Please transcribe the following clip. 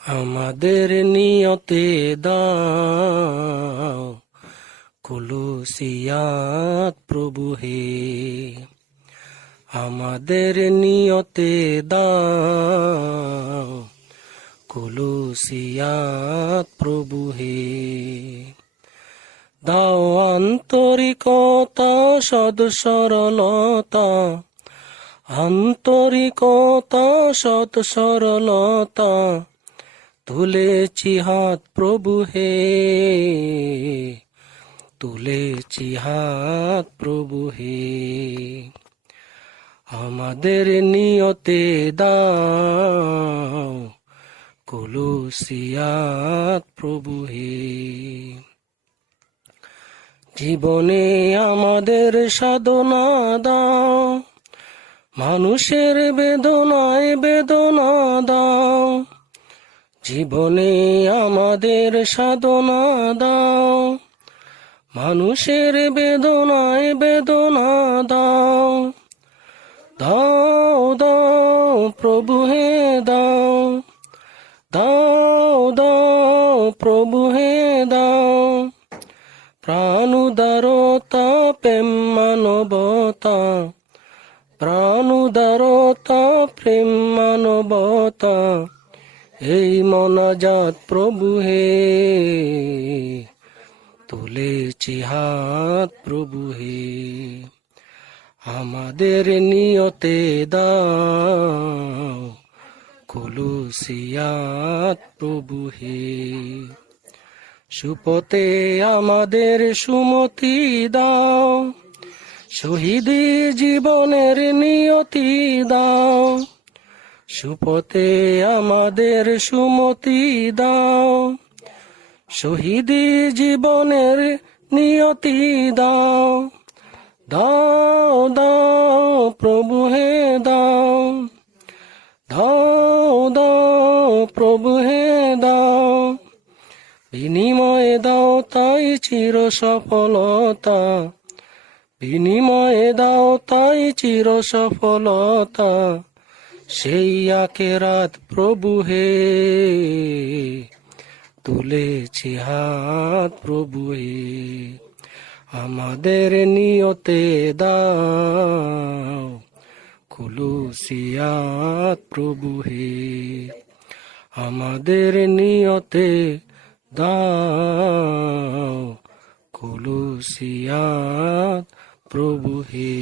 আমাদের নিয়তে দাও কুলুসিয়াত প্রভু হে, আমাদের নিয়তে দাও কুলুসিয়াত প্রভু হে। দাও আন্তরিকতা সদ সরলতা, আন্তরিকতা সৎ সরলতা, তুলেছি হাত প্রভু হে, তুলেছি হাত প্রভু হে। আমাদের নিয়তে দাও কুলুসিয়াত প্রভু হে। জীবনে আমাদের সাধনা দাও, মানুষের বেদনায় বেদনা দাও। জীবনে আমাদের সাধনা দাও, মানুষের বেদনায় বেদনা দাও। দাও দাও প্রভু হে দাও, দাও দাও প্রভু হে দাও। প্রাণ উদারতা প্রেম মানবতা, প্রাণ উদারতা প্রেম মানবতা, এই মোনাজাত প্রভু হে, তুলেছি হাত প্রভু হে। আমাদের নিয়তে দাও কুলুসিয়াত প্রভু হে। সুপথে আমাদের সুমতি দাও, শহীদি জীবনের নিয়তি দাও। সুপথে আমাদের সুমতি দাও, শহীদি জীবনের নিয়তি দাও। দাও দাও প্রভু হে দাও, দাও দাও প্রভু হে দাও। বিনিময়ে দাও তাই চির সফলতা, বিনিময়ে দাও তাই চির সফলতা, সেই আখেরাত প্রভু হে, তুলেছি হাত প্রভু হে। আমাদের নিয়তে দাও কুলুসিয়াত প্রভু হে, আমাদের নিয়তে দাও কুলুসিয়াত প্রভু হে।